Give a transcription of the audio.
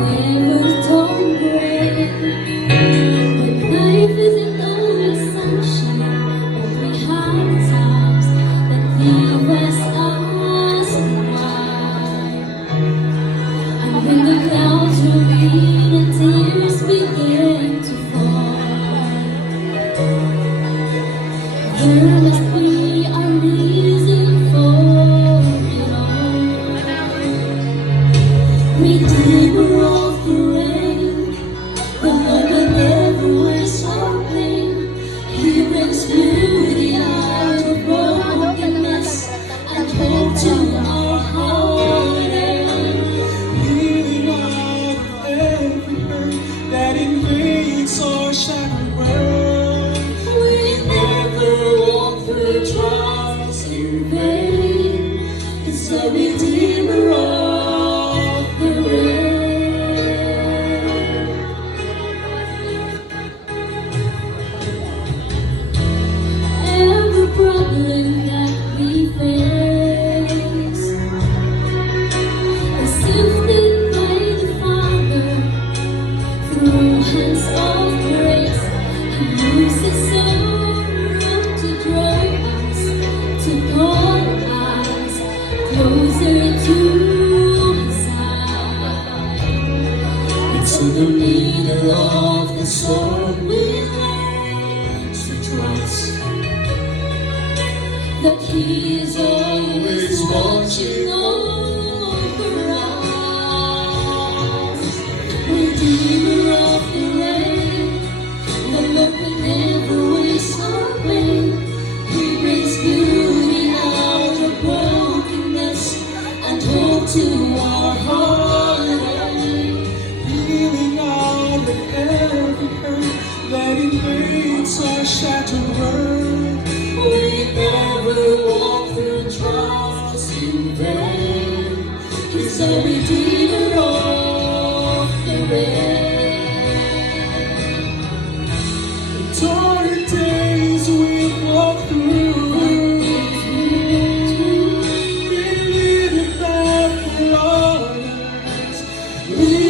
never don't break. But life isn't always sunshine, but we have times that leave us asking why. And when the clouds roll in and tears begin to fall, there must be a reason for it all. Redeemer of the rain, the Lord will never waste our pain. He brings beauty out of brokenness and hope to our heartache. Healing out of every hurt that invades our shattered world. We never walk through trials in vain. It's the Redeemer of the rain. Every problem that we face is sifted by the Father through hands of grace. He uses sorrow to draw us, to call us closer to His side. It's in the middle of the storm we learn to trust that He is always watching over us. Redeemer of the rain, the Lord will never waste our pain. He brings beauty out of brokenness and hope to our heartache. Healing out of every hurt that invades our shattered world. We never walk through trials in vain. He's the Redeemer of the rain. Dark days we walk through, we live it up for others. We